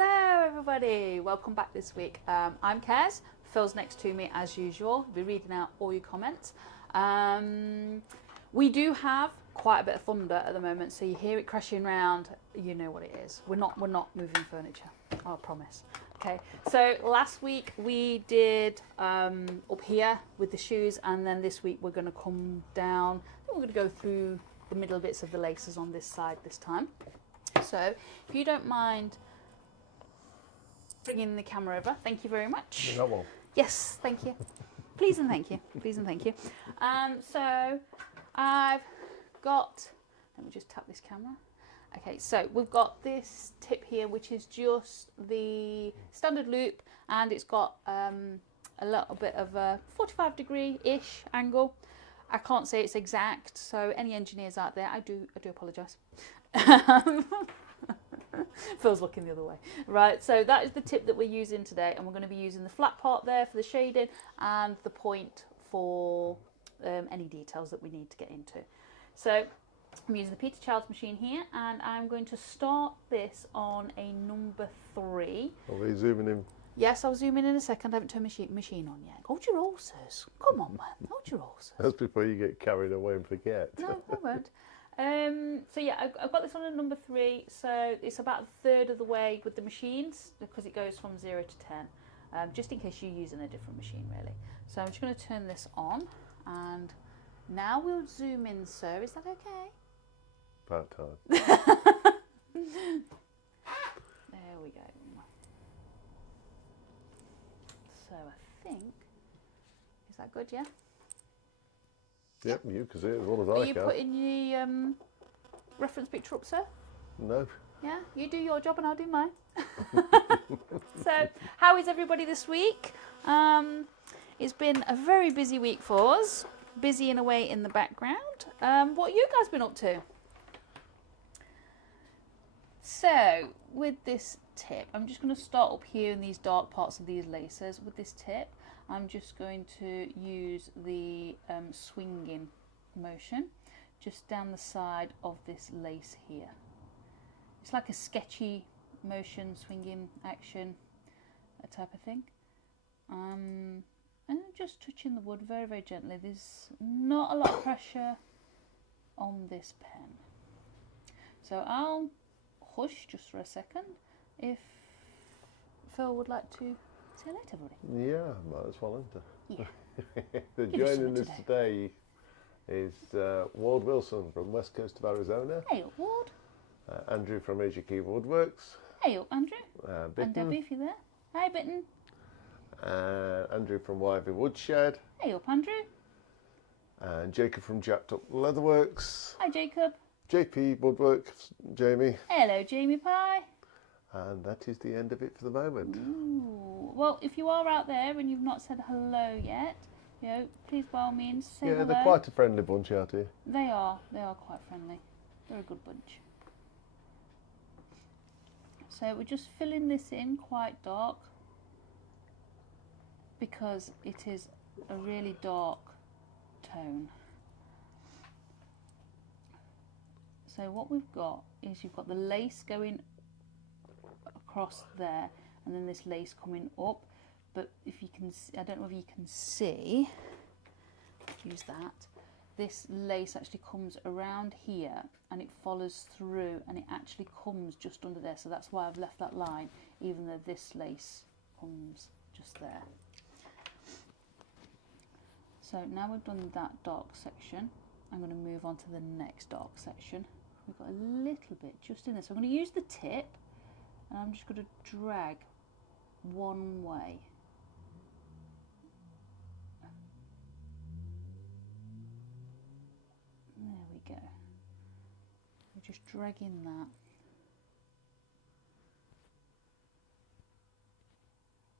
Hello everybody, welcome back this week. I'm Kez, Phil's next to me as usual. We'll be reading out all your comments. We do have quite a bit of thunder at the moment, so you hear it crashing around, you know what it is. We're not moving furniture, I promise. Okay, so last week we did up here with the shoes, and then this week we're going to come down. We're going to go through the middle bits of the laces on this side this time. So if you don't mind bringing the camera over, thank you very much. That one. Yes, thank you. Please and thank you. Please and thank you. So I've got, let me just tap this camera. Okay, so we've got this tip here, which is just the standard loop, and it's got a little bit of a 45-degree-ish angle. I can't say it's exact, so any engineers out there, I do apologise. Phil's looking the other way. Right, so that is the tip that we're using today, and we're going to be using the flat part there for the shading and the point for any details that we need to get into. So I'm using the Peter Childs machine here, and I'm going to start this on a number 3. Are we zooming in? Yes, I'll zoom in a second. I haven't turned machine on yet. Hold your horses. Come on, man. Hold your horses. That's before you get carried away and forget. No, I won't. So yeah, I've got this on a number 3, so it's about a third of the way with the machines, because it goes from 0 to 10, just in case you're using a different machine really. So I'm just going to turn this on, and now we'll zoom in, sir. Is that okay? About time. There we go. So I think, is that good, yeah? Yep, you can see it as well as Are I you can. putting the reference picture up, sir? No. Yeah, you do your job and I'll do mine. So, how is everybody this week? It's been a very busy week for us. Busy in a way in the background. What have you guys been up to? So, with this tip, I'm just going to start up here in these dark parts of these laces. With this tip, I'm just going to use the swinging motion just down the side of this lace here. It's like a sketchy motion, swinging action, that type of thing. And just touching the wood very, very gently. There's not a lot of pressure on this pen. So I'll hush just for a second if Phil would like to say hello to everybody. Yeah, might as well, isn't Yeah. it? Joining us today is Ward Wilson from West Coast of Arizona. Hey up, Ward. Andrew from Asia Key Woodworks. Hey up, Andrew. Bitten. And Debbie, if you're there. Hi, Bitten. Andrew from Wyvie Woodshed. Hey up, Andrew. And Jacob from Jacked Up Leatherworks. Hi, Jacob. JP Woodworks, Jamie. Hello, Jamie Pie. And that is the end of it for the moment. Ooh. Well, if you are out there and you've not said hello yet, you know, please by all means say hello. Yeah, they're quite a friendly bunch out here. They are quite friendly. They're a good bunch. So we're just filling this in quite dark because it is a really dark tone. So what we've got is you've got the lace going across there, and then this lace coming up. But if you can, I don't know if you can see, use that. This lace actually comes around here and it follows through, and it actually comes just under there. So that's why I've left that line, even though this lace comes just there. So now we've done that dark section, I'm going to move on to the next dark section. We've got a little bit just in there. So I'm going to use the tip, and I'm just going to drag one way. There we go. We're just dragging that.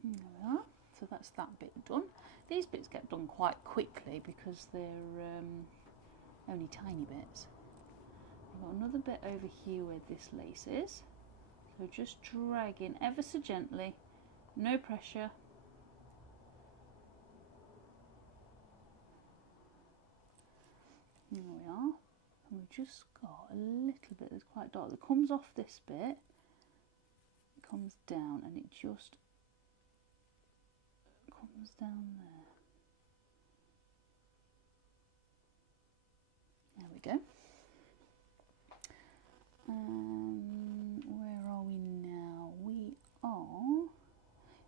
There we are. So that's that bit done. These bits get done quite quickly because they're only tiny bits. I've got another bit over here where this lace is. So just dragging ever so gently, no pressure. There we are. And we've just got a little bit that's quite dark that comes off this bit, comes down and it just comes down there. There we go. Where are we now? We are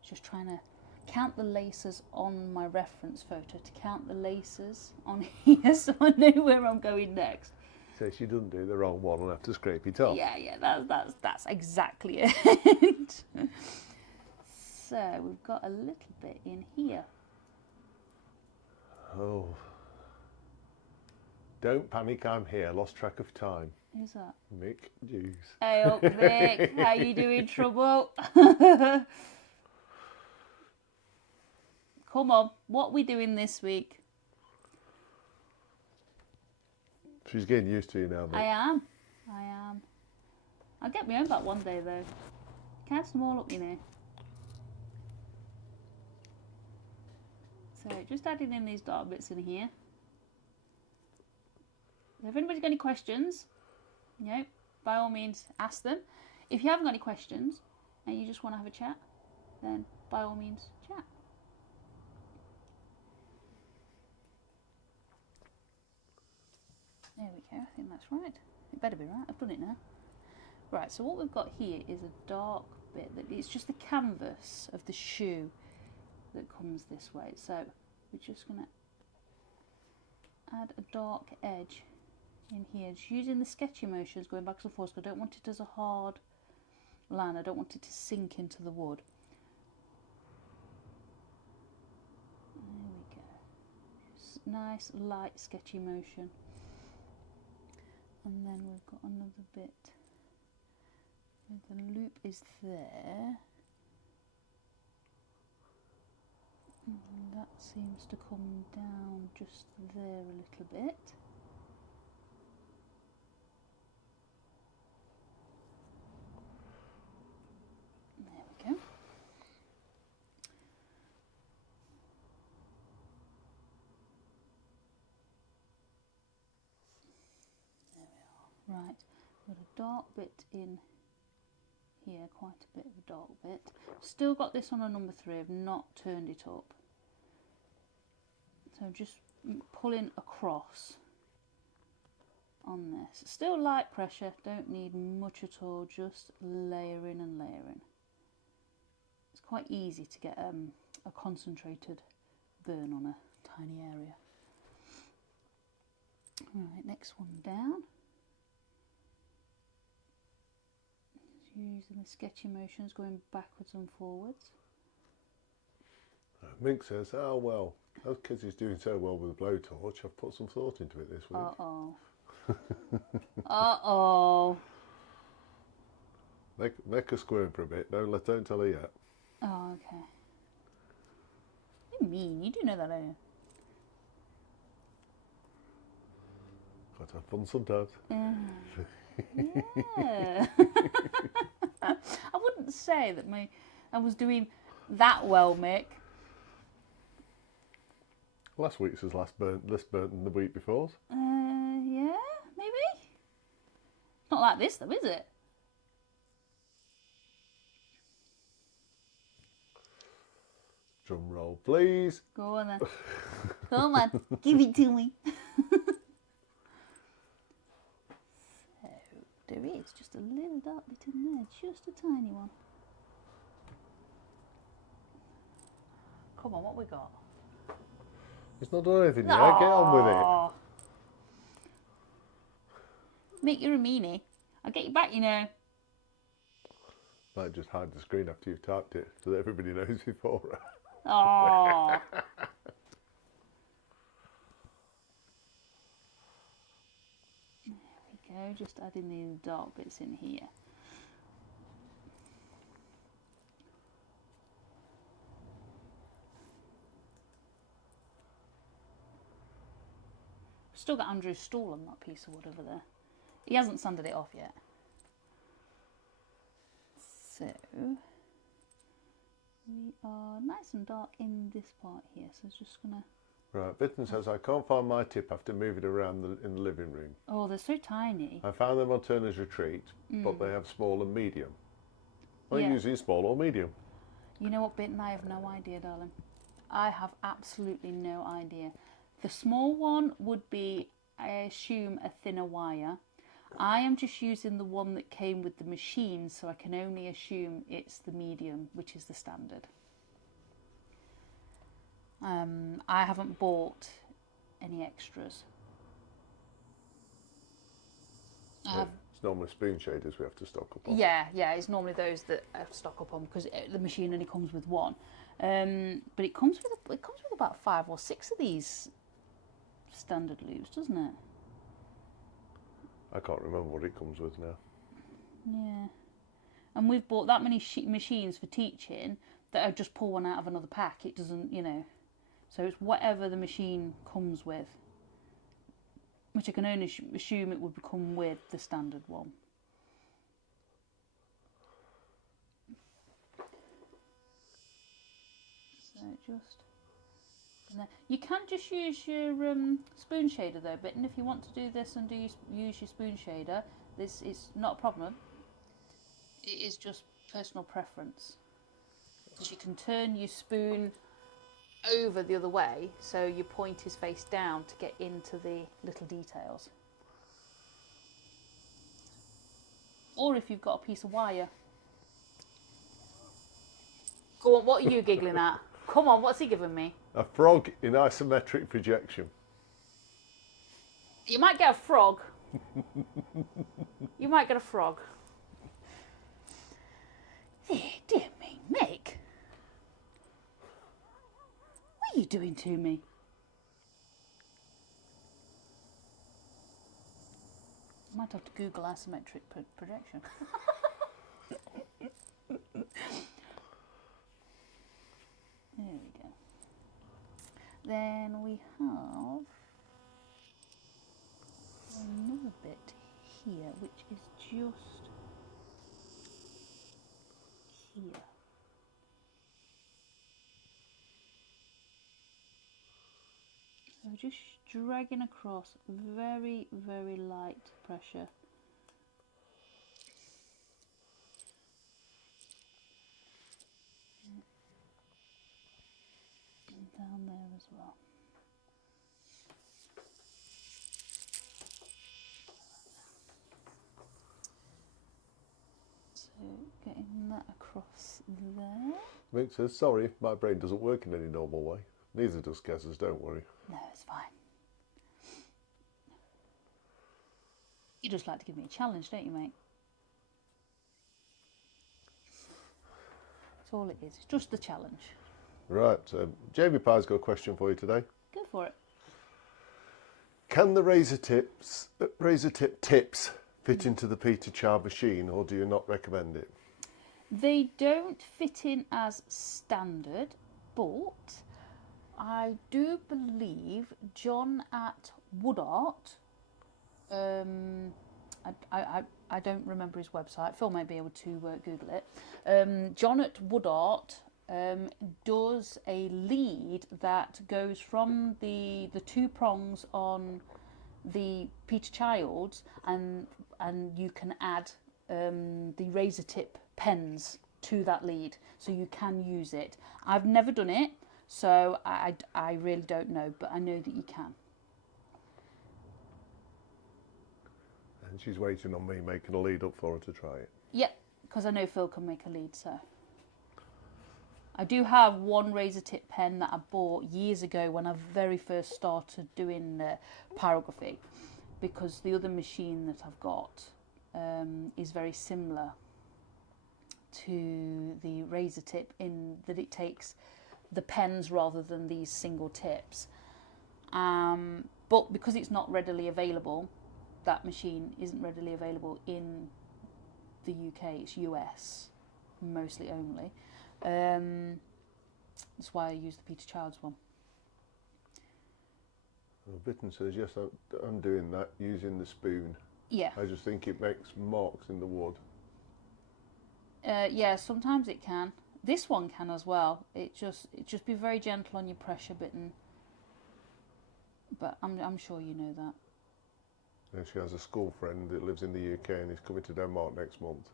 just trying to count the laces on my reference photo, to count the laces on here so I know where I'm going next. So she doesn't do the wrong one and have to scrape it off. Yeah, that's exactly it. So we've got a little bit in here. Oh. Don't panic, I'm here. Lost track of time. Who's that? Mick Hughes. Hey up, Mick. How you doing, trouble? Come on, what are we doing this week? She's getting used to you now, Mick. I am. I'll get my own back one day though. Count them all up, you know. So just adding in these dark bits in here. If anybody's got any questions, you know, by all means ask them. If you haven't got any questions and you just want to have a chat, then by all means chat. There we go, I think that's right. It better be right, I've done it now. Right, so what we've got here is a dark bit, that it's just the canvas of the shoe that comes this way. So we're just going to add a dark edge in here, just using the sketchy motions, going back and forth, because I don't want it as a hard line, I don't want it to sink into the wood. There we go. Just nice light sketchy motion. And then we've got another bit where the loop is there. And that seems to come down just there a little bit. There we go. Right, got a dark bit in here, quite a bit of a dark bit. Still got this on a number 3, I've not turned it up. So just pulling across on this. Still light pressure, don't need much at all, just layering and layering. It's quite easy to get a concentrated burn on a tiny area. Right, next one down. Using the sketchy motions, going backwards and forwards. Mick says, oh well, as Kez is doing so well with the blowtorch, I've put some thought into it this week. Uh-oh. Uh-oh. Make her squirm for a bit, don't tell her yet. Oh, okay. What do you mean? You do know that, don't you? Got to have fun sometimes. Yeah. I wouldn't say that I was doing that well, Mick. Last week's was less burnt than the week before's. Yeah, maybe. Not like this though, is it? Drum roll, please. Go on then. Come on, give it to me. So there is just a little dark bit in there, just a tiny one. Come on, what we got? It's not done anything yet. Get on with it. Mick, you're a meanie. I'll get you back, you know. Might just hide the screen after you've typed it so that everybody knows before. Oh. There we go, just adding these dark bits in here. Still got Andrew's stool on that piece of wood over there. He hasn't sanded it off yet. So we are nice and dark in this part here, so it's just gonna. Right, Bitten says, I can't find my tip after moving around in the living room. Oh, they're so tiny. I found them on Turner's Retreat, but they have small and medium. I usually small or medium. You know what, Bitten? I have no idea, darling. I have absolutely no idea. The small one would be, I assume, a thinner wire. I am just using the one that came with the machine, so I can only assume it's the medium, which is the standard. I haven't bought any extras. It's normally spoon shaders we have to stock up on. Yeah, it's normally those that I have to stock up on because the machine only comes with one. But it comes with about 5 or 6 of these standard loops, doesn't it? I can't remember what it comes with now. Yeah. And we've bought that many machines for teaching that I just pull one out of another pack. It doesn't, So it's whatever the machine comes with, which I can only assume it would come with the standard one. So you can just use your spoon shader though, but if you want to do this and use your spoon shader, this is not a problem. It is just personal preference. Because you can turn your spoon over the other way, so your point is face down to get into the little details. Or if you've got a piece of wire. Go on, what are you giggling at? Come on, what's he giving me? A frog in isometric projection. You might get a frog. You might get a frog. Dear me, Mick. What are you doing to me? I might have to Google isometric projection. There we go. Then we have another bit here, which is just here. So just dragging across, very, very light pressure. And down there as well. So getting that across there. Mick says, sorry, my brain doesn't work in any normal way. Neither does Kez's, don't worry. No, it's fine. You just like to give me a challenge, don't you, mate? That's all it is. It's just the challenge. Right, Jamie Pye's got a question for you today. Go for it. Can the razor tip tips fit into the Peter Chard machine, or do you not recommend it? They don't fit in as standard, but I do believe John at Wood Art, I don't remember his website, Phil may be able to Google it, John at Wood Art does a lead that goes from the 2 prongs on the Peter Childs, and you can add the razor tip pens to that lead, so you can use it. I've never done it, so I really don't know, but I know that you can. And she's waiting on me making a lead up for her to try it. Yep, because I know Phil can make a lead, so. I do have one razor tip pen that I bought years ago when I very first started doing pyrography, because the other machine that I've got is very similar to the razor tip in that it takes the pens rather than these single tips. But because it's not readily available, that machine isn't readily available in the UK, it's US mostly only. That's why I use the Peter Childs one. Well, Bitten says, yes, I'm doing that using the spoon. Yeah. I just think it makes marks in the wood. Yeah, sometimes it can. This one can as well. It just be very gentle on your pressure bitten. But I'm sure you know that. And she has a school friend that lives in the UK and is coming to Denmark next month.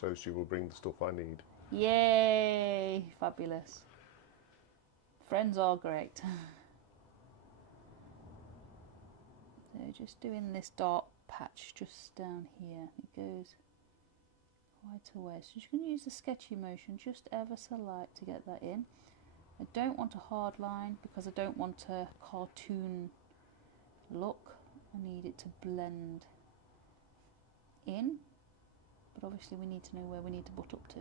so she will bring the stuff I need. Yay! Fabulous. Friends are great. So just doing this dark patch just down here. It goes quite a way. So I'm just going to use the sketchy motion just ever so light to get that in. I don't want a hard line because I don't want a cartoon look. I need it to blend in, but obviously we need to know where we need to butt up to.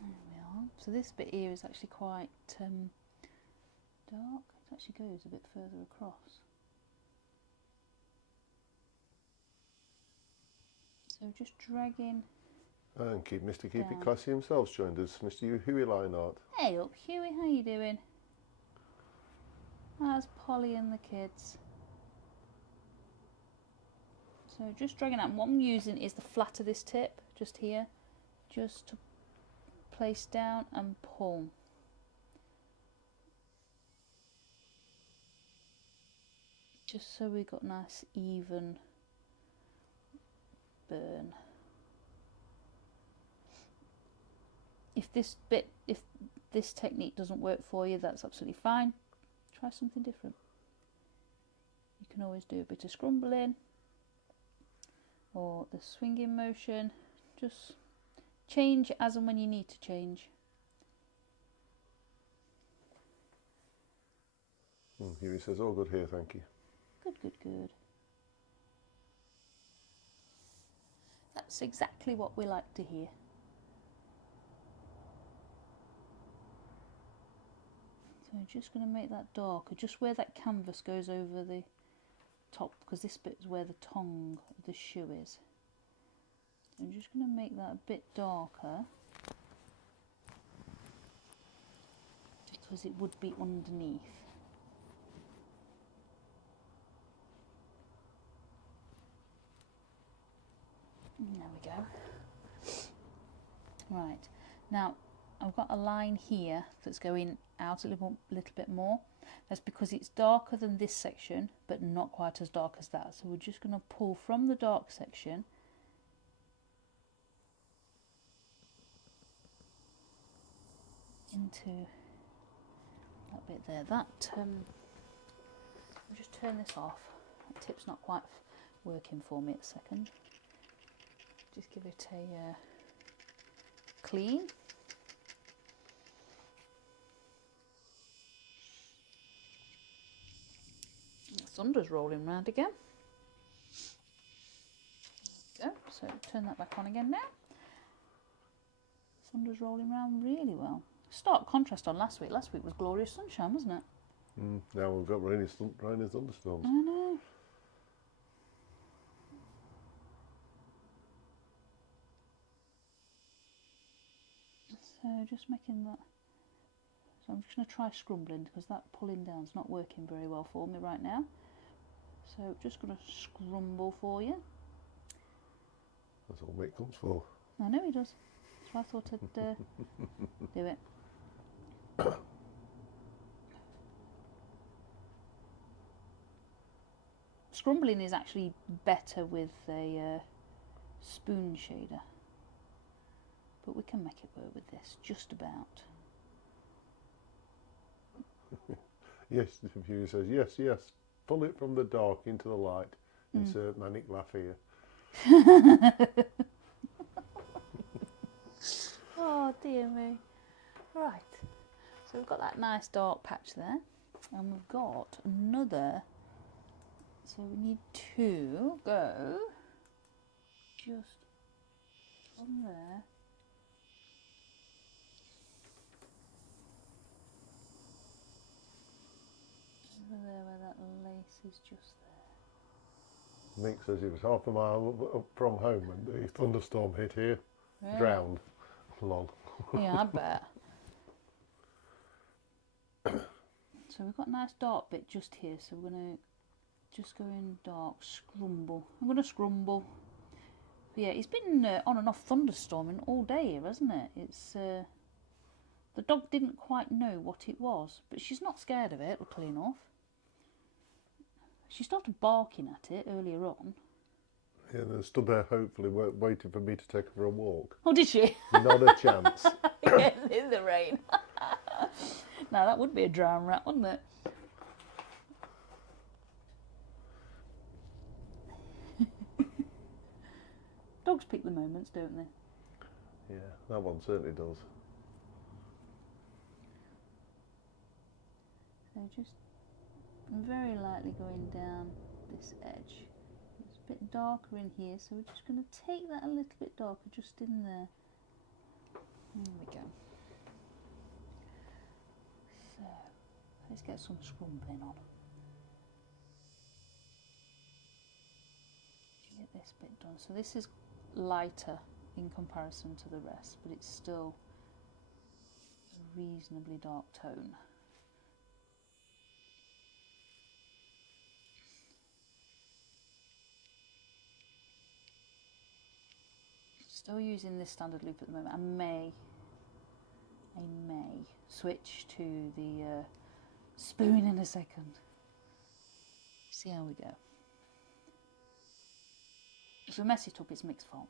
There we are. So this bit here is actually quite dark. It actually goes a bit further across. So just dragging. And keep it classy himself joined us, Mr. Huey Lionheart. Hey up, Huey, how you doing? How's Polly and the kids? So just dragging out. And what I'm using is the flat of this tip, just here, just to place down and pull. Just so we got nice even burn. If this technique doesn't work for you, that's absolutely fine. Try something different. You can always do a bit of scrumbling or the swinging motion. Just change as and when you need to change. Huey says, all good here, thank you. Good, good, good. That's exactly what we like to hear. So I'm just going to make that darker, just where that canvas goes over the top, because this bit is where the tongue of the shoe is. So I'm just going to make that a bit darker, because it would be underneath. There we go. Right, now I've got a line here that's going out a little bit more. That's because it's darker than this section, but not quite as dark as that. So we're just going to pull from the dark section into that bit there. That I'll just turn this off. That tip's not quite working for me at the second. Just give it a clean. The thunder's rolling round again. There we go. So turn that back on again now. Thunder's rolling round really well. Stark contrast on last week. Last week was glorious sunshine, wasn't it? Now we've got rainy thunderstorms. I know. So just making that. So I'm just going to try scrumbling because that pulling down is not working very well for me right now. So just going to scrumble for you. That's all Mick comes for. I know he does. That's why I thought I'd do it. Scrumbling is actually better with a spoon shader. But we can make it work with this, just about. Yes, the viewer says, yes, yes. Pull it from the dark into the light. Insert manic laugh here. Oh dear me. Right, so we've got that nice dark patch there. And we've got another. So we need to go just from there. Over there where that lace is just there. Mick says he was half a mile up from home when the thunderstorm hit here. Really? Drowned. Lol. Yeah, I bet. So we've got a nice dark bit just here, so we're going to just go in dark, scrumble. I'm going to scrumble. But yeah, it's been on and off thunderstorming all day here, hasn't it? It's The dog didn't quite know what it was, but she's not scared of it, luckily enough. She started barking at it earlier on. Yeah, and then stood there hopefully waiting for me to take her for a walk. Oh, did she? Not a chance. Yeah, in the rain. Now that would be a drown rat, wouldn't it? Dogs pick the moments, don't they? Yeah, that one certainly does. So just very lightly going down this edge. It's a bit darker in here, so we're just going to take that a little bit darker just in there. There we go. So let's get some scrumbling on. Get this bit done. So this is lighter in comparison to the rest, but it's still a reasonably dark tone. Still using this standard loop at the moment. I may switch to the spoon in a second. See how we go. If we mess it up, it's Mick's fault.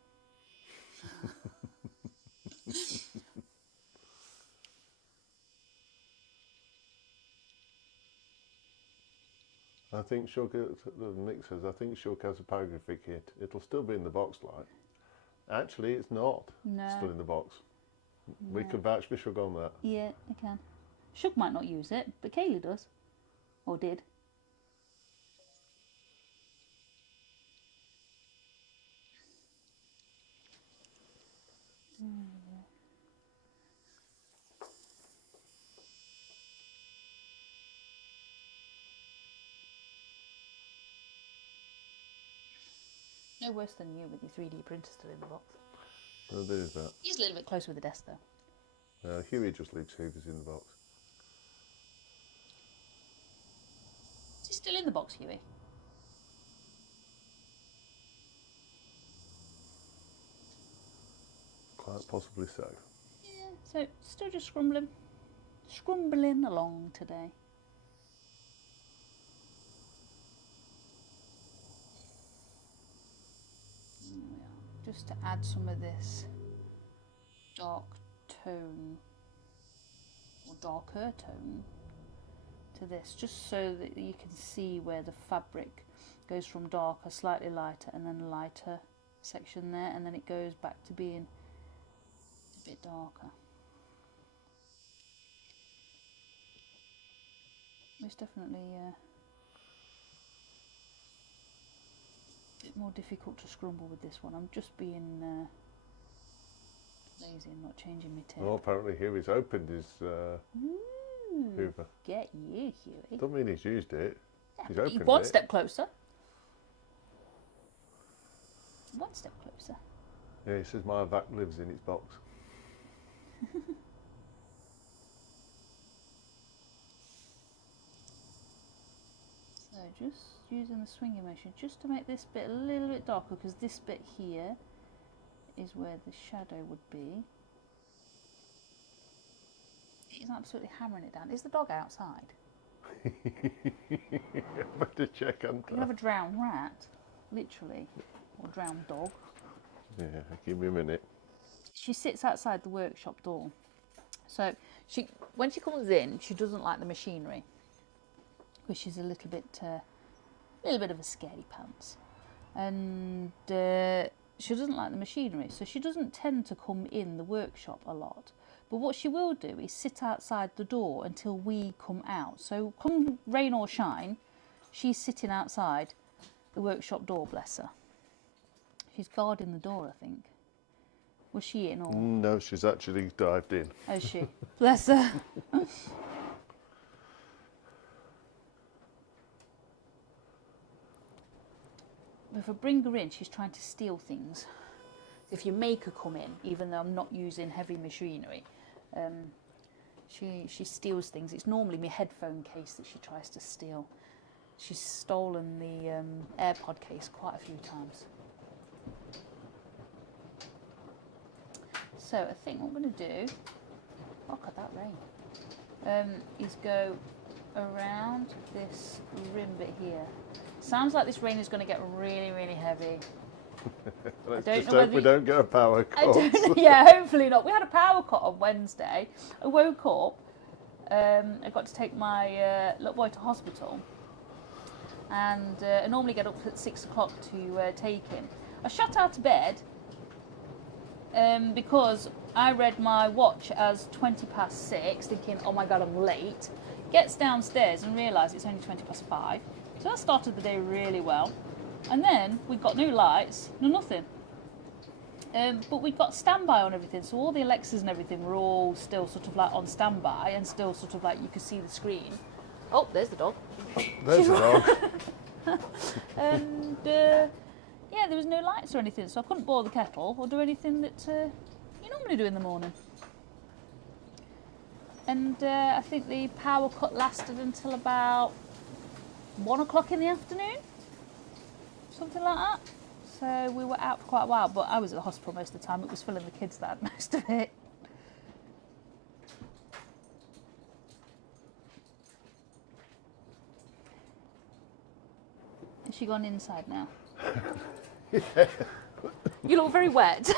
I think Nick says, I think Shook has a pyrography kit. It'll still be in the box, like. Actually, it's not still in the box. We could vouch for Shook on that. Yeah, I can. Shook might not use it, but Kaylee does. Or did. No worse than you with your 3D printer still in the box. No, there's that. He's a little bit closer with the desk though. Huey just leaves his in the box. Is he still in the box, Huey? Quite possibly so. Yeah, so still just scrumbling along today. There we are. Just to add some of this dark tone, or darker tone, to this, just so that you can see where the fabric goes from darker, slightly lighter, and then lighter section there, and then it goes back to being a bit darker. It's definitely a bit more difficult to scrumble with this one. I'm just being lazy and not changing my tip. Oh, apparently Huey's opened his Hoover. Get you, Huey. Doesn't mean he's used it. Yeah, He's opened one it. step closer. One step closer. Yeah, he says my vac lives in its box. So just using the swinging motion just to make this bit a little bit darker, because this bit here is where the shadow would be. He's absolutely hammering it down. Is the dog outside? I better check on You have a drowned rat, literally, or drowned dog. Yeah, give me a minute. She sits outside the workshop door. So when she comes in, she doesn't like the machinery, because she's a little bit of a scaredy pants, and she doesn't like the machinery, so she doesn't tend to come in the workshop a lot. But what she will do is sit outside the door until we come out. So come rain or shine, she's sitting outside the workshop door, bless her. She's guarding the door, I think. Was she in or? No, she's actually dived in. Is she? Bless her. If I bring her in, she's trying to steal things. If you make her come in, even though I'm not using heavy machinery, she steals things. It's normally my headphone case that she tries to steal. She's stolen the AirPod case quite a few times. So I think what I'm going to do look at that rain, is go around this rim bit here. Sounds like this rain is going to get really, really heavy. Let's just hope we don't get a power cut. Yeah, hopefully not. We had a power cut on Wednesday. I woke up, I got to take my little boy to hospital, and I normally get up at 6 o'clock to take him. I shot out of bed because I read my watch as 20 past 6, thinking, oh my God, I'm late. Gets downstairs and realised it's only 20 past 5. So that started the day really well. And then we got new lights, no nothing. But we got standby on everything, so all the Alexas and everything were all still sort of like on standby and still sort of like you could see the screen. Oh, there's the dog. There's the dog. And yeah, there was no lights or anything, so I couldn't boil the kettle or do anything that you normally do in the morning. And I think the power cut lasted until about 1 o'clock in the afternoon, something like that. So we were out for quite a while, but I was at the hospital most of the time. It was Phil and the kids that had most of it. Has she gone inside now? Yeah. You look very wet.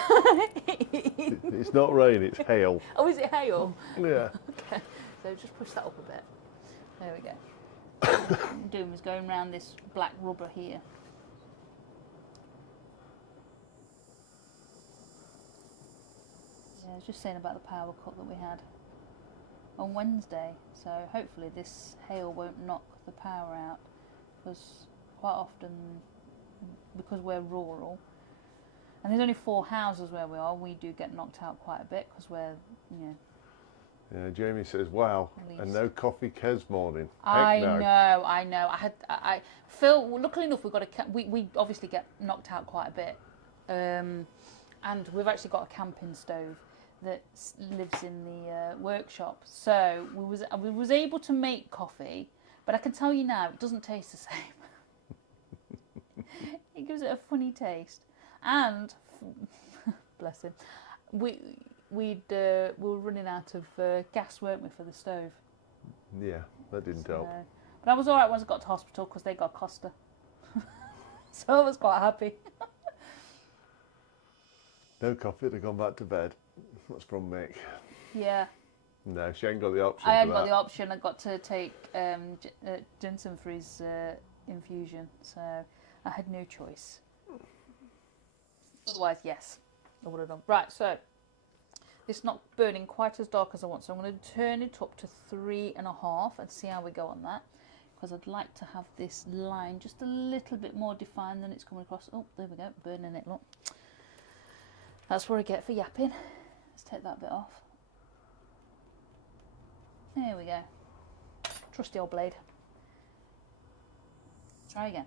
It's not rain, it's hail. Oh, is it hail? Yeah. Okay, so just push that up a bit. There we go. What I'm doing is going around this black rubber here. Yeah, I was just saying about the power cut that we had on Wednesday. So hopefully this hail won't knock the power out, because quite often, because we're rural, and there's only 4 houses where we are, we do get knocked out quite a bit because we're, you know. Yeah, Jamie says, wow, and no coffee Kez morning. I Heck no. know. I Phil, luckily enough, we obviously get knocked out quite a bit. And we've actually got a camping stove that lives in the workshop. So we was able to make coffee, but I can tell you now, it doesn't taste the same. It gives it a funny taste. And, bless him, we were running out of gas, weren't we, for the stove? Yeah, that didn't help. But I was all right once I got to hospital because they got Costa. So I was quite happy. No coffee, they've gone back to bed. That's from Mick. Yeah. No, she ain't got the option. I hadn't got the option. I got to take ginseng for his infusion, so I had no choice. Otherwise, yes, I would have done. Right, so it's not burning quite as dark as I want, so I'm going to turn it up to 3.5 and see how we go on that, because I'd like to have this line just a little bit more defined than it's coming across. Oh, there we go, burning it, look. That's what I get for yapping. Let's take that bit off. There we go. Trusty old blade. Try again.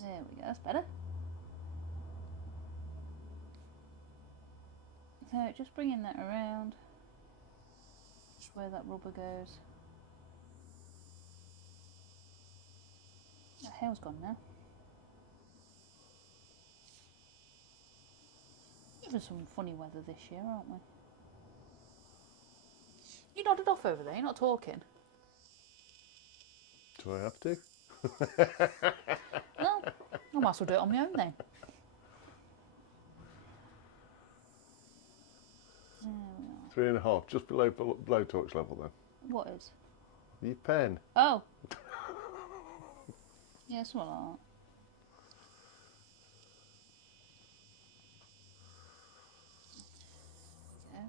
There we go, that's better. So just bringing that around, just where that rubber goes. That hair's gone now. Even some funny weather this year, aren't we? You nodded off over there, you're not talking. Do I have to? No, I might as well do it on my own then. 3.5, just below torch level then. What is? Your pen. Oh. Yeah, something like that. Yeah.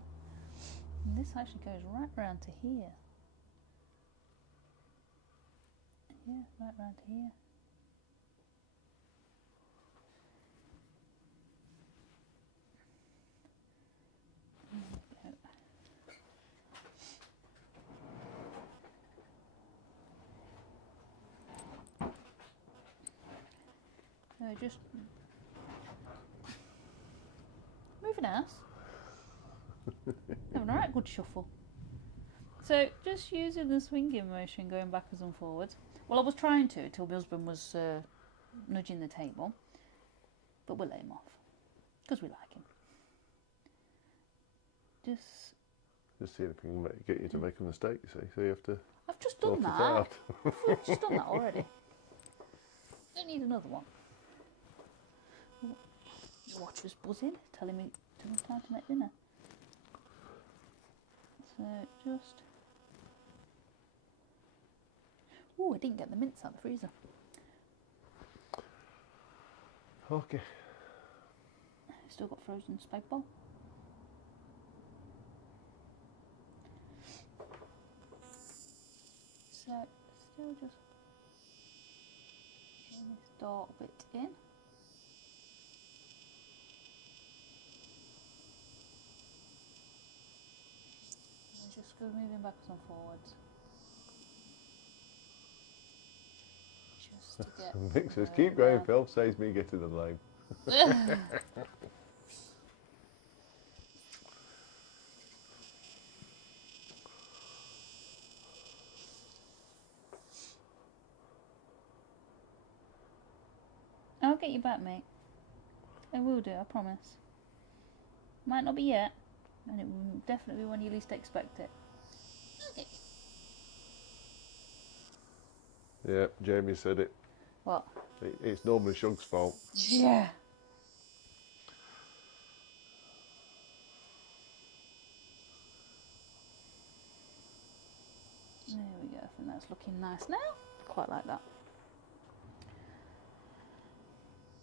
And this actually goes right round to here. Yeah, right round to here. Just moving us. Having a right good shuffle. So just using the swinging motion, going backwards and forwards. Well, I was trying to till my husband was nudging the table, but we'll let him off because we like him. Just see if we can get you to make a mistake, you see. So you have to I've just sort done it that. out. I've just done that already. Don't need another one. The watcher's buzzing, telling me time to make dinner. So just... Oh, I didn't get the mince out of the freezer. Okay. Still got frozen spag bol. So still just getting this dark bit in. And just go moving backwards and forwards. Just to get Mixers, keep going, Phil. Saves me getting the blame. I'll get you back, mate. I will do, I promise. Might not be yet, and it will definitely be when you least expect it. Okay. Yeah, Jamie said it. What? It's normally Shug's fault. Yeah. There we go, I think that's looking nice now. Quite like that.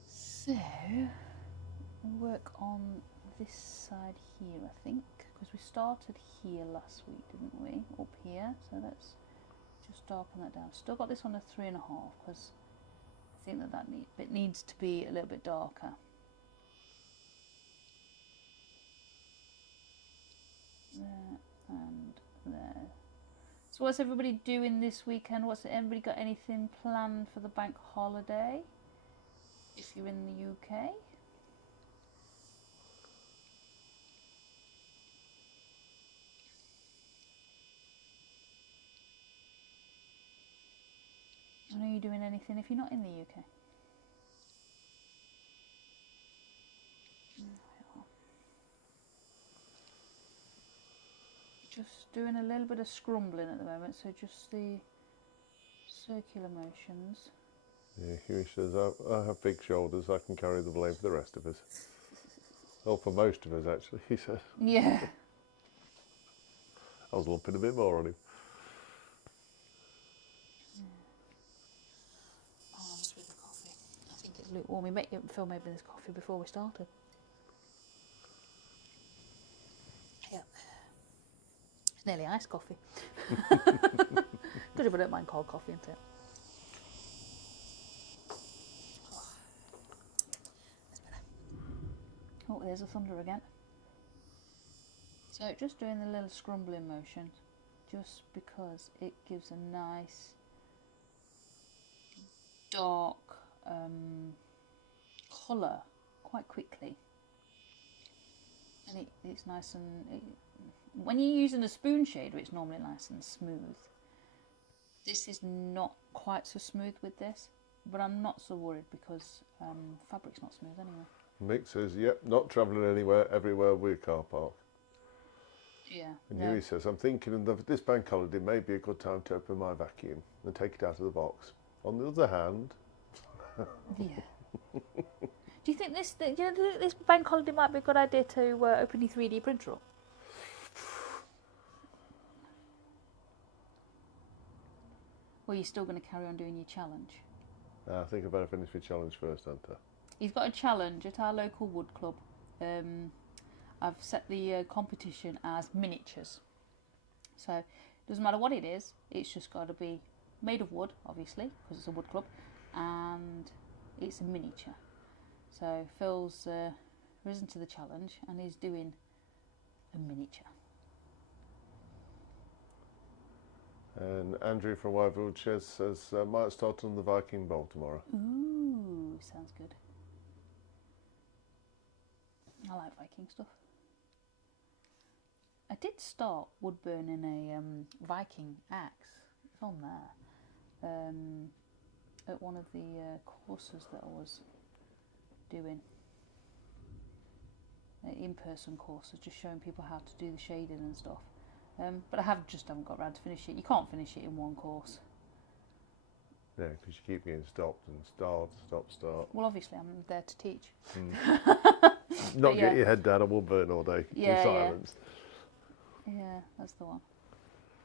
So, we'll work on this side here, I think, because we started here last week, didn't we? Up here, so let's just darken that down. Still got this on a 3.5 because I think that bit needs to be a little bit darker. There and there. So what's everybody doing this weekend? Everybody got anything planned for the bank holiday? If you're in the UK? And are you doing anything if you're not in the UK? Just doing a little bit of scrumbling at the moment, so just the circular motions. Yeah, Huey says, I have big shoulders, I can carry the blame for the rest of us. Well, for most of us, actually, he says. Yeah. I was lumping a bit more on him. Oh, I'm just with the coffee. I think it's lukewarm. Phil made me this coffee before we started. Yeah. It's nearly iced coffee. Good if I don't mind cold coffee, isn't it? Oh, there's a thunder again. So just doing the little scrumbling motion, just because it gives a nice dark colour quite quickly, and it's nice and when you're using a spoon shader, it's normally nice and smooth. This is not quite so smooth with this, but I'm not so worried because fabric's not smooth anyway. Mick says, yep, not travelling anywhere, everywhere with car park. Yeah. And Huey says, I'm thinking that this bank holiday may be a good time to open my vacuum and take it out of the box. On the other hand... Yeah. Do you think this bank holiday might be a good idea to open your 3D printer up? Or are you still going to carry on doing your challenge? I think I better finish my challenge first, haven't I? He's got a challenge at our local wood club. I've set the competition as miniatures. So it doesn't matter what it is, it's just got to be made of wood, obviously, because it's a wood club, and it's a miniature. So Phil's risen to the challenge and he's doing a miniature. And Andrew from Wyville says, might start on the Viking Bowl tomorrow. Ooh, sounds good. I like Viking stuff. I did start wood burning a Viking axe. It's on there. At one of the courses that I was doing. in-person courses, just showing people how to do the shading and stuff. But I haven't got around to finish it. You can't finish it in one course. Yeah, because you keep getting stopped and start. Well, obviously I'm there to teach. Not get your head down on one burn all day. Yeah, in silence. Yeah, that's the one.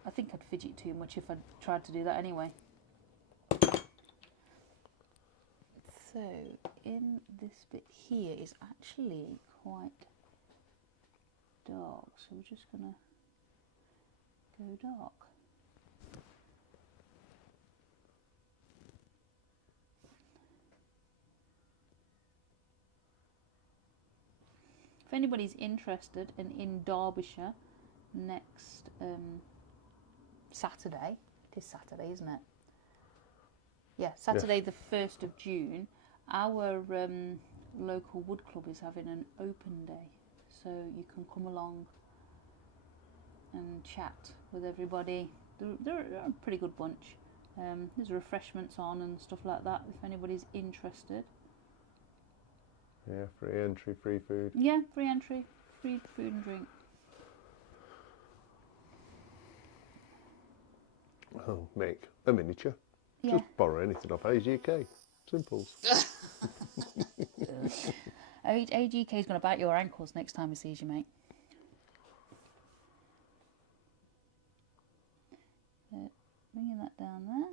I think I'd fidget too much if I tried to do that anyway. So, in this bit here is actually quite dark, so we're just going to go dark. If anybody's interested in Derbyshire next Saturday, it is Saturday, isn't it? Yeah, Saturday the 1st of June, our local wood club is having an open day, so you can come along and chat with everybody. They're a pretty good bunch. There's refreshments on and stuff like that if anybody's interested. Yeah, free entry, free food. Yeah, free entry, free food and drink. Oh, make a miniature. Yeah. Just borrow anything off AGK. Simples. AGK is going to bite your ankles next time he sees you, mate. Bringing that down there.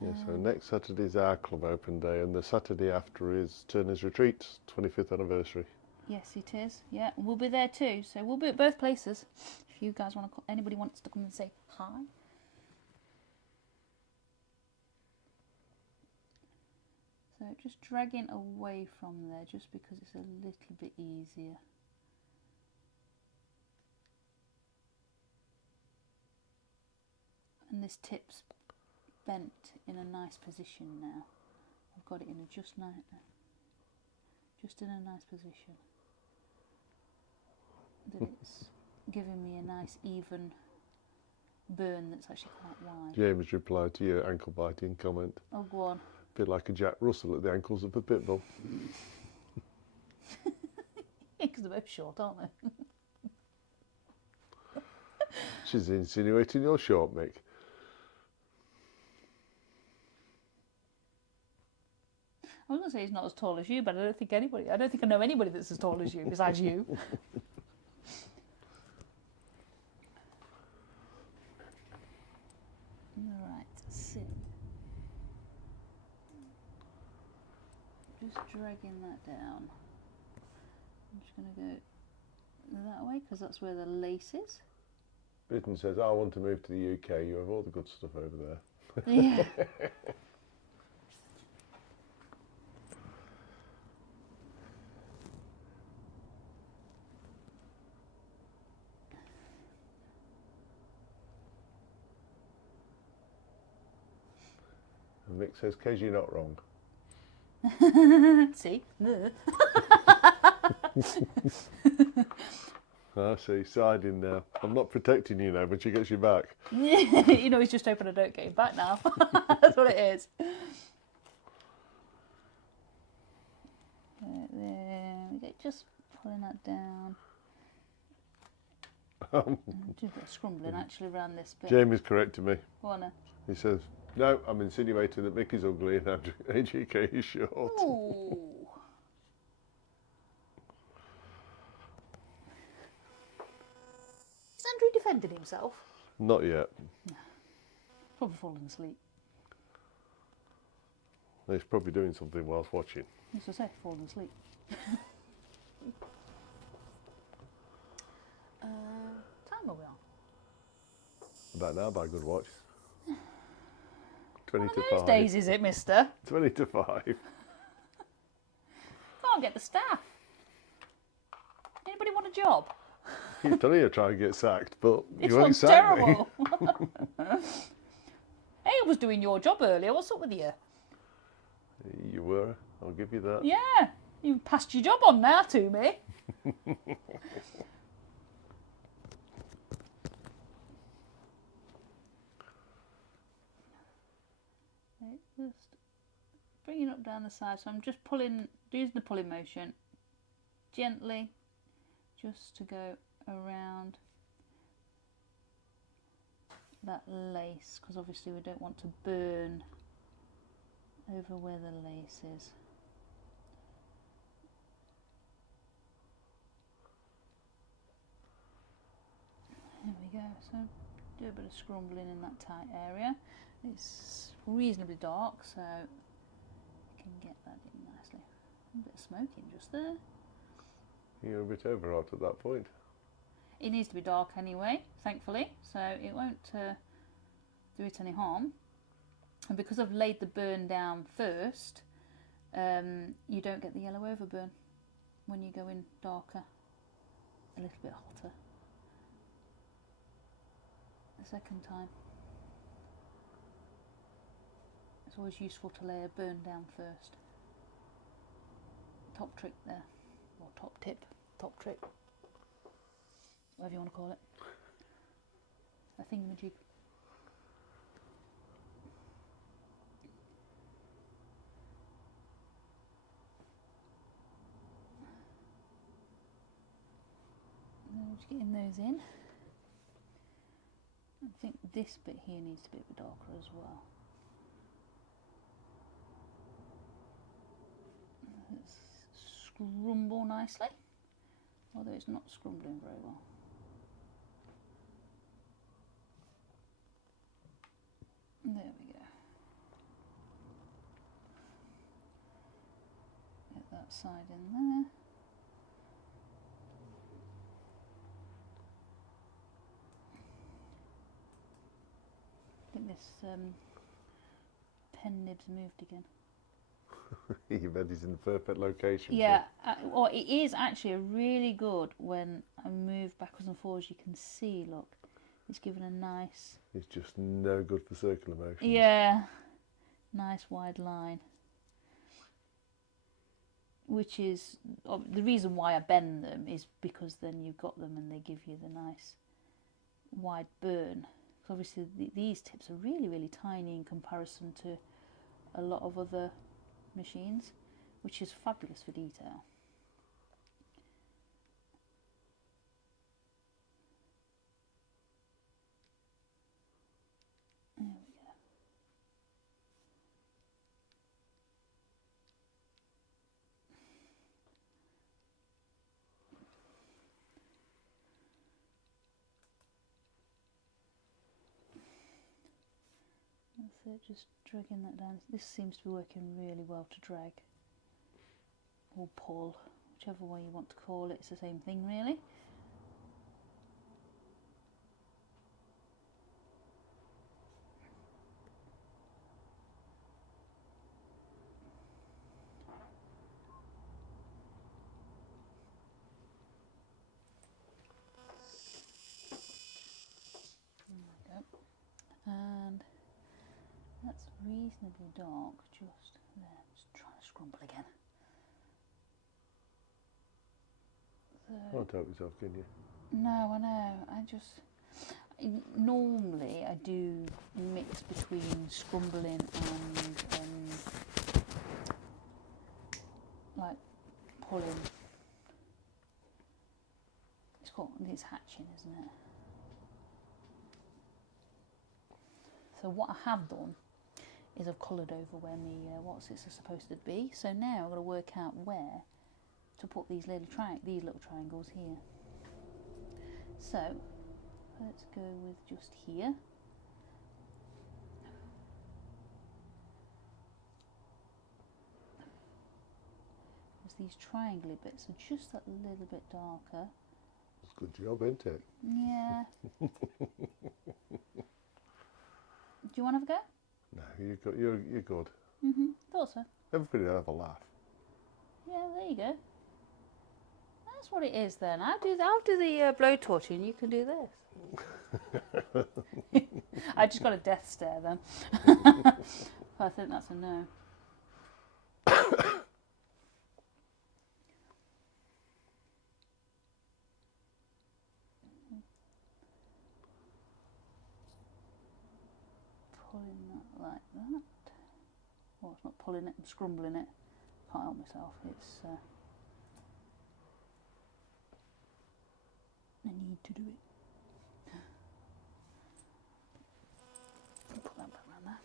Yeah, so next Saturday is our club open day, and the Saturday after is Turner's Retreat, 25th anniversary. Yes, it is. Yeah, we'll be there too. So we'll be at both places. If you guys want to, anybody wants to come and say hi. So just dragging away from there, just because it's a little bit easier. And this tip's bent in a nice position now. I've got it in a just in a nice position. That it's giving me a nice even burn that's actually quite wide. James replied to your ankle biting comment. Oh, go on. A bit like a Jack Russell at the ankles of a pit bull. Yeah, because they're both short, aren't they? She's insinuating you're short, Mick. I was going to say he's not as tall as you, but I don't think I know anybody that's as tall as you besides you. Alright, so just dragging that down. I'm just going to go that way because that's where the lace is. Britain says, I want to move to the UK. You have all the good stuff over there. Yeah. And Mick says, Kez, you're not wrong. See? I see, siding now. I'm not protecting you now when she gets you back. You know, he's just hoping I don't get him back now. That's what it is. Right there, we go, just pulling that down. Do a bit of scrumbling actually around this bit. Jamie's correcting me. Go on then. He says, no, I'm insinuating that Mick is ugly and AGK is short. Ooh. Is Andrew defending himself? Not yet. No. Probably falling asleep. He's probably doing something whilst watching. As I say, falling asleep. Time are we on? About now, by a good watch. 20 One to of those 5. days, is it, mister? 20 to 5. Can't get the staff. Anybody want a job? He's telling you to try and get sacked, but This you won't one's sack me. terrible. Hey, I was doing your job earlier. What's up with you? You were, I'll give you that. Yeah, you passed your job on now to me. Just bring it up down the side. So I'm just pulling, using the pulling motion gently, just to go around that lace, because obviously we don't want to burn over where the lace is. There we go. So do a bit of scrumbling in that tight area. It's reasonably dark, so you can get that in nicely. A bit of smoking just there. You're a bit overwrought at that point. It needs to be dark anyway, thankfully, so it won't do it any harm. And because I've laid the burn down first, you don't get the yellow overburn when you go in darker, a little bit hotter the second time. It's always useful to lay a burn down first. Top trick there, or top tip, top trick, whatever you want to call it. A thingamajig. Just getting those in. I think this bit here needs to be a bit darker as well. Let's scrumble nicely, although it's not scrumbling very well. There we go. Get that side in there. I think this pen nib's moved again. You bet it's in the perfect location. Yeah, well, it is actually really good when I move backwards and forwards. You can see, look, it's given a nice... It's just no good for circular motion. Yeah, nice wide line. Which is, the reason why I bend them is because then you've got them and they give you the nice wide burn. So obviously these tips are really, really tiny in comparison to a lot of other machines, which is fabulous for detail. There we go. That's it, just dragging that down. This seems to be working really well to drag or pull, whichever way you want to call it. It's the same thing really. There we go. And that's reasonably dark, just there. Just trying to scrumble again. So, Can't help yourself, can you? no, I know. Normally I do mix between scrumbling and like pulling. It's hatching, isn't it? So what I have done is I've coloured over where my what's it's supposed to be. So now I've got to work out where to put these little triangles here. So let's go with just here. Because these triangle bits are just that little bit darker. It's a good job, isn't it? Yeah. Do you want to have a go? No, you're good. Thought so. Everybody will have a laugh. Yeah, there you go. That's what it is then. I'll do the blowtorch and you can do this. I just got a death stare then. I think that's a no. Pulling that like that. Well, it's not pulling it, I'm scrumbling it. Can't help myself. It's I need to do it. Put that back around there.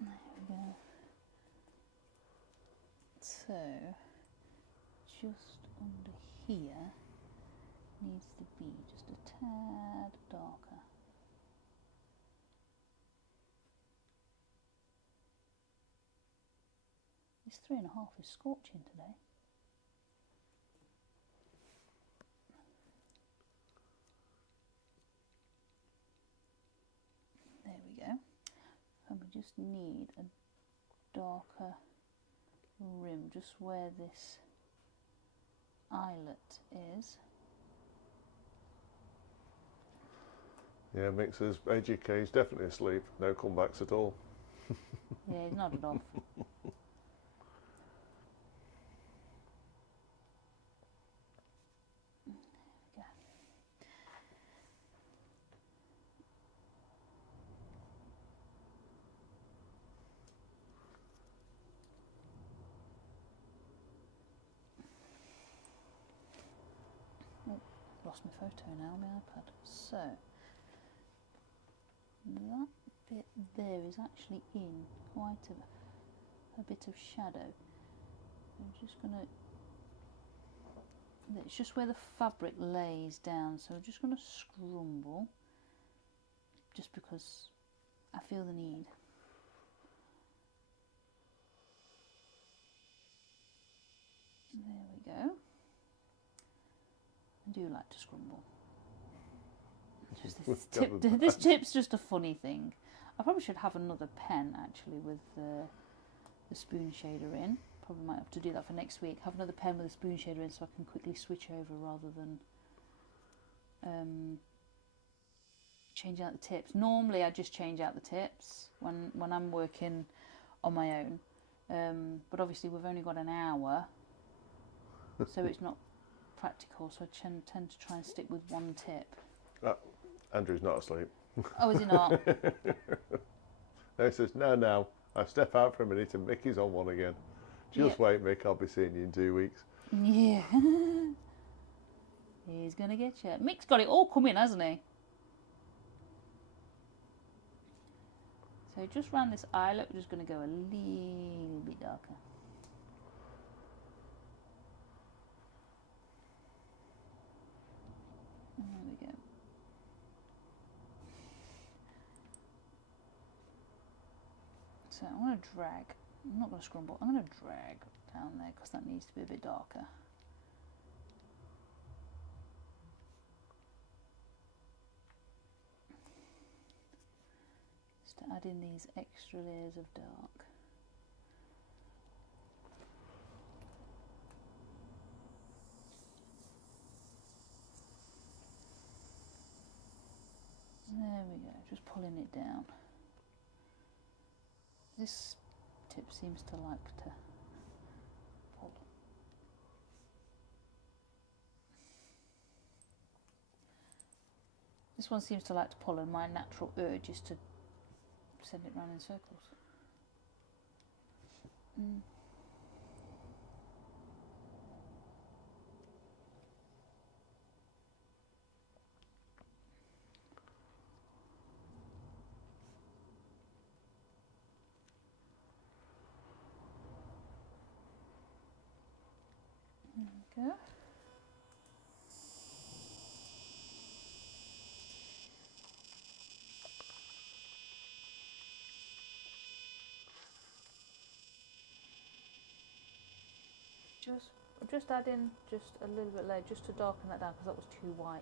There we go. So, just under here needs to be just a tad darker. This 3.5 is scorching today. There we go. And we just need a darker rim just where this eyelet is. Yeah, Mixer's AGK is definitely asleep. No comebacks at all. Yeah, he's nodded off. Lost my photo now on my iPad. So that bit there is actually in quite a bit of shadow. I'm just gonna, it's just where the fabric lays down, so I'm just gonna scrumble just because I feel the need. There we go. I do like to scrumble. Just this tip's just a funny thing. I probably should have another pen actually with the spoon shader in. Probably might have to do that for next week. Have another pen with a spoon shader in so I can quickly switch over rather than changing out the tips. Normally I just change out the tips when I'm working on my own. But obviously we've only got an hour, so it's not practical, so I tend to try and stick with one tip. Andrew's not asleep. Oh, is he not? No, he says, no, I step out for a minute and Mickey's on one again. Just wait, Mick, I'll be seeing you in 2 weeks. Yeah. He's going to get you. Mick's got it all coming, hasn't he? So just round this eyelet, we're just going to go a little bit darker. There we go. So I'm going to drag, I'm not going to scrumble, I'm going to drag down there because that needs to be a bit darker. Just to add in these extra layers of dark. There we go, just pulling it down. This tip seems to like to pull. This one seems to like to pull, and my natural urge is to send it round in circles. There we go. Just add in just a little bit later, just to darken that down because that was too white.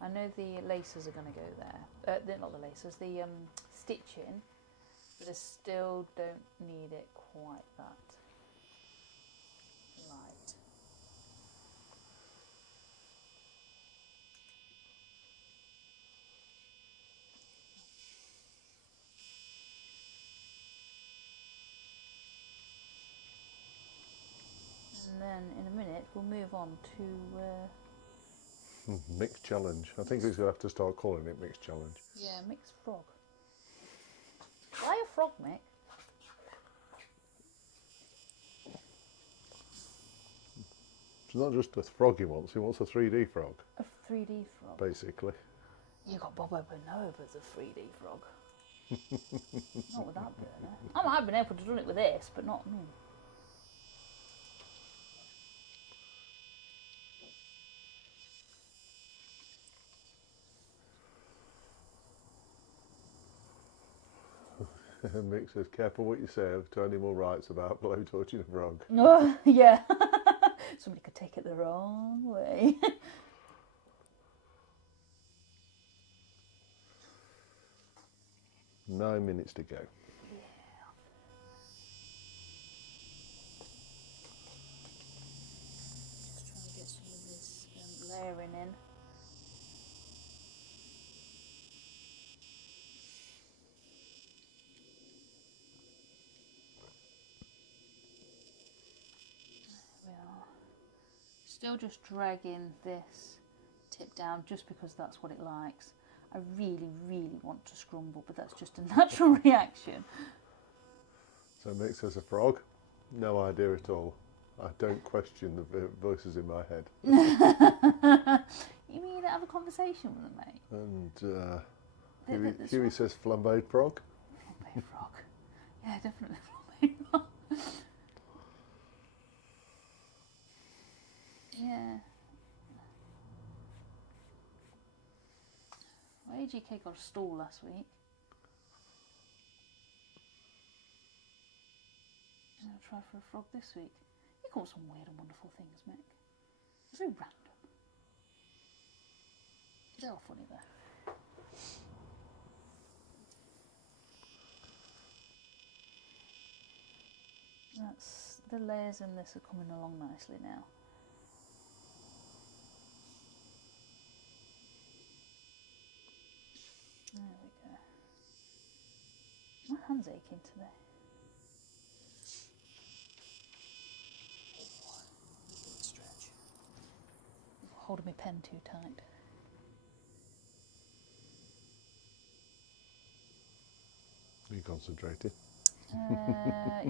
I know the laces are going to go there. Not the laces, the stitching, but I still don't need it quite that light. And then in a minute we'll move on to... Mixed challenge. I think he's going to have to start calling it mixed challenge. Yeah, mixed frog. Why a frog, Mick? It's not just a frog he wants a 3D frog. A 3D frog. Basically. You got Bob Obenova as a 3D frog. Not with that burner. I might have been able to do it with this, but not me. Mick says, careful what you say to animal rights about blowtorching a frog. Oh, yeah. Somebody could take it the wrong way. 9 minutes to go. Just trying to get some of this layering in. We are still just dragging this tip down just because that's what it likes. I really, really want to scrumble, but that's just a natural reaction. So Mick says a frog? No idea at all. I don't question the voices in my head. You mean have a conversation with them, mate? And Huey says flambéed frog. Flambéed frog. Yeah, definitely flambéed frog. Yeah. Well, AGK got a stall last week. And I'll try for a frog this week. You caught some weird and wonderful things, Mick. It's so random. They're all funny though. That's the layers in this are coming along nicely now. There we go. My hand's aching today. Stretch. Holding my pen too tight. Are you concentrating?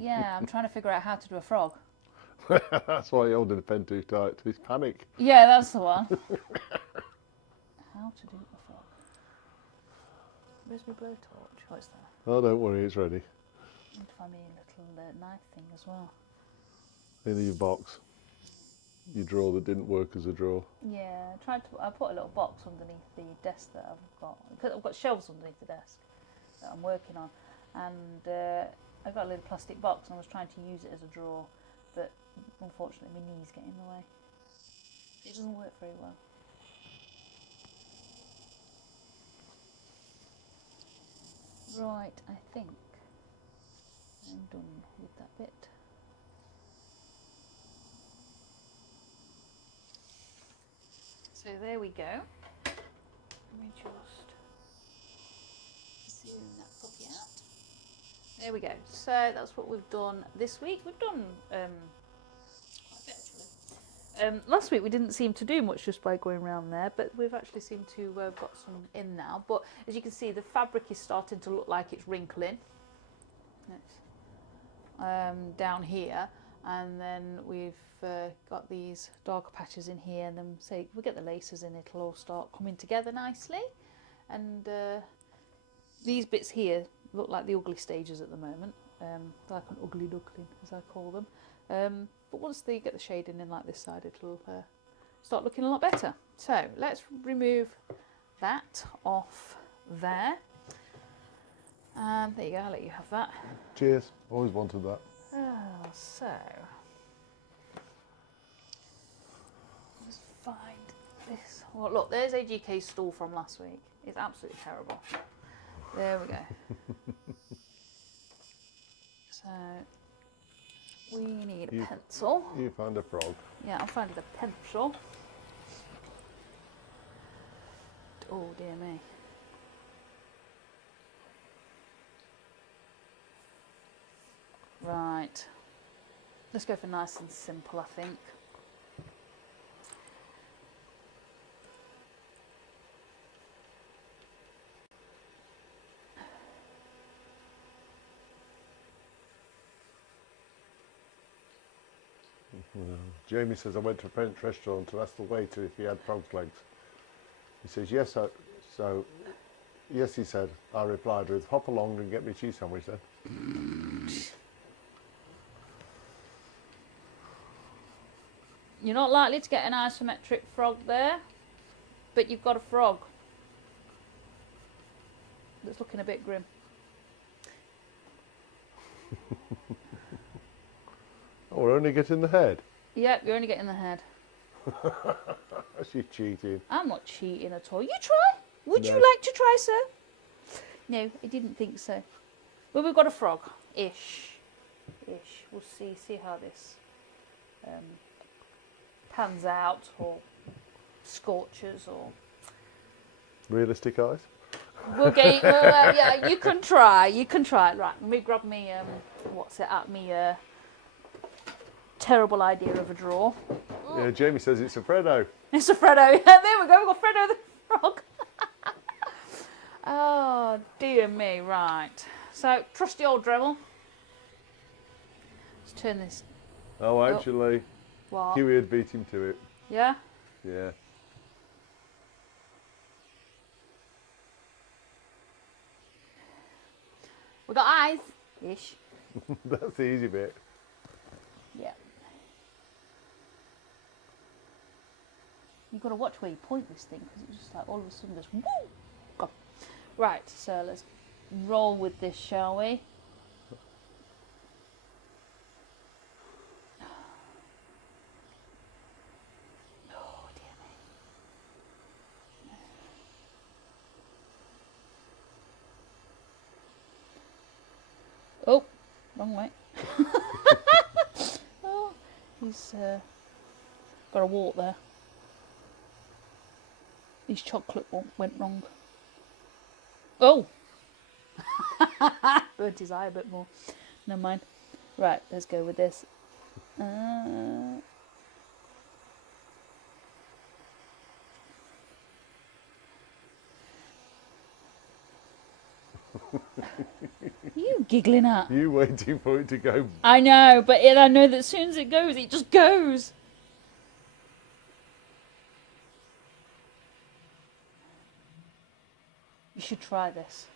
Yeah, I'm trying to figure out how to do a frog. That's why you're holding the pen too tight. It's panic. Yeah, that's the one. How to do a frog. Where's my blowtorch? Oh, it's there. Oh, don't worry, it's ready. I need to find me a little knife thing as well. In your box. Your drawer that didn't work as a drawer. Yeah, I put a little box underneath the desk that I've got. Because I've got shelves underneath the desk that I'm working on. And I got a little plastic box and I was trying to use it as a drawer. But unfortunately my knees get in the way. It doesn't work very well. Right, I think I'm done with that bit. So there we go. Let me just zoom that puppy out. There we go. So that's what we've done this week. We've done quite a bit actually. Last week we didn't seem to do much just by going around there, but we've actually seemed to got some in now. But as you can see, the fabric is starting to look like it's wrinkling. It's, down here, and then we've got these darker patches in here, and then say we get the laces in, it'll all start coming together nicely. And these bits here look like the ugly stages at the moment, like an ugly duckling as I call them. But once they get the shading in like this side, it'll start looking a lot better. So let's remove that off there. There you go, I'll let you have that. Cheers. Always wanted that. So let's find this. Well, look, there's AGK's stall from last week. It's absolutely terrible. There we go. So we need a pencil. You found a frog. Yeah, I'm finding a pencil. Oh dear me. Right. Let's go for nice and simple, I think. Jamie says, I went to a French restaurant and asked the waiter if he had frog's legs. He says, yes, yes, he said. I replied with, hop along and get me a cheese sandwich then. You're not likely to get an isometric frog there, but you've got a frog that's looking a bit grim. Oh, we're only getting the head. Yep, you're only getting the head. She's cheating. I'm not cheating at all. You try? Would you No. like to try, sir? No, I didn't think so. Well, we've got a frog. Ish. We'll see how this pans out, or scorches, or... Realistic eyes. We'll get yeah, you can try. Right, let me grab me, what's it at me, terrible idea of a draw. Yeah, Jamie says it's a Freddo. It's a Freddo. There we go, we've got Freddo the frog. Oh, dear me, right. So, trusty old Dremel. Let's turn this. Oh, actually, What? Huey had beat him to it. Yeah? Yeah. We got eyes. Ish. That's the easy bit. Yeah. You've got to watch where you point this thing, because it's just like all of a sudden just woo! Go. Right, so let's roll with this, shall we? Oh, dear me. Oh, wrong way. Oh, he's got a wart there. His chocolate went wrong. Oh! Burnt his eye a bit more. Never mind. Right, let's go with this. You giggling at? You waiting for it to go. I know, but I know that as soon as it goes, it just goes. You should try this.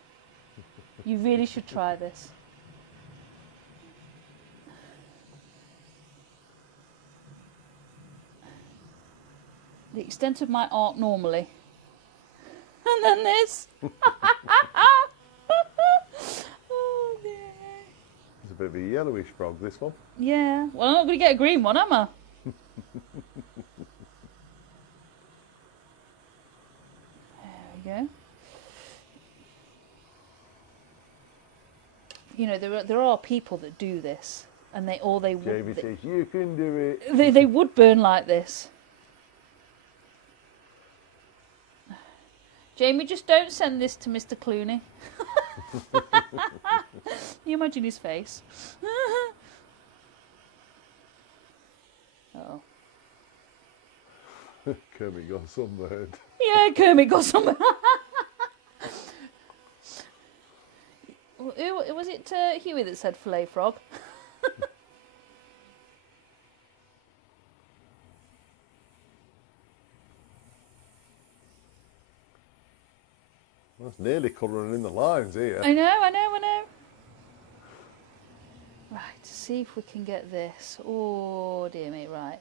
You really should try this. The extent of my art normally. And then this. Oh dear. It's a bit of a yellowish frog, this one. Yeah. Well, I'm not going to get a green one, am I? There we go. You know, there are people that do this, and they Jamie would says, you can do it. they would burn like this. Jamie, just don't send this to Mr. Clooney. You imagine his face. Oh. Kermit got sunburned. Yeah, Kermit got some. Was it Huey that said fillet frog? That's nearly colouring in the lines here. I know. Right, see if we can get this. Oh, dear me, right.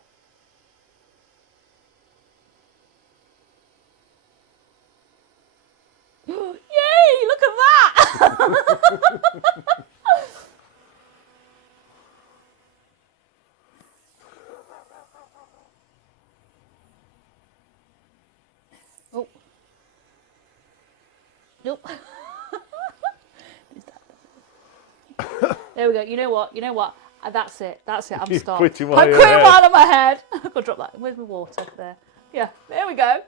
Yay, look at that! Oh. Nope. There we go. You know what? That's it. I'm You stopped. quit him I while quit you're ahead. while I'm ahead. I've got to drop that. Where's my water? There. Yeah, there we go.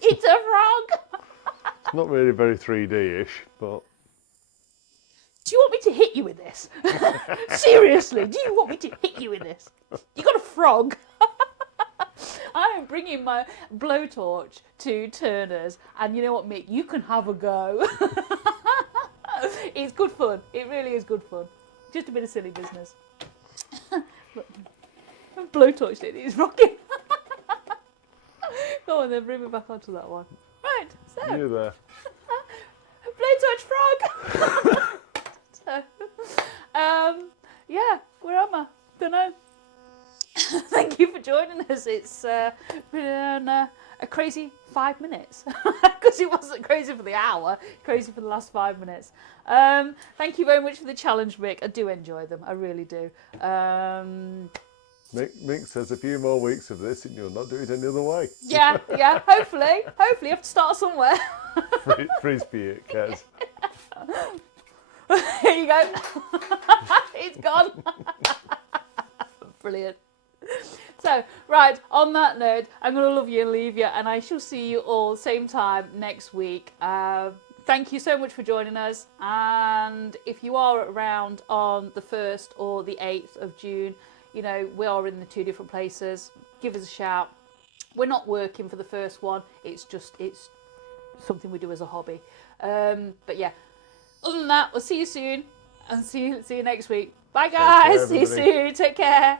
It's a frog. It's not really very 3D-ish, but Do you want me to hit you with this? Seriously, do you want me to hit you with this? You got a frog. I am bringing my blowtorch to Turner's, and you know what, Mick? You can have a go. It's good fun. It really is good fun. Just a bit of silly business. Blowtorched it. It's rocking. Go on then, bring me back onto that one. Right, so. You there. Blowtorch frog. So, yeah, where am I? Don't know. Thank you for joining us. It's been a crazy 5 minutes because it wasn't crazy for the hour, crazy for the last 5 minutes. Thank you very much for the challenge, Mick. I do enjoy them. I really do. Mick says a few more weeks of this and you'll not do it any other way. Yeah. Hopefully, you have to start somewhere. Frisbee it, Kez. Here you go. It's gone. Brilliant. So, right, on that note, I'm going to love you and leave you, and I shall see you all same time next week. Thank you so much for joining us, and if you are around on the 1st or the 8th of June, you know, we are in the 2 different places. Give us a shout. We're not working for the first one. It's something we do as a hobby. But yeah, other than that, we'll see you soon, and see you next week. Bye guys. See you soon. Take care.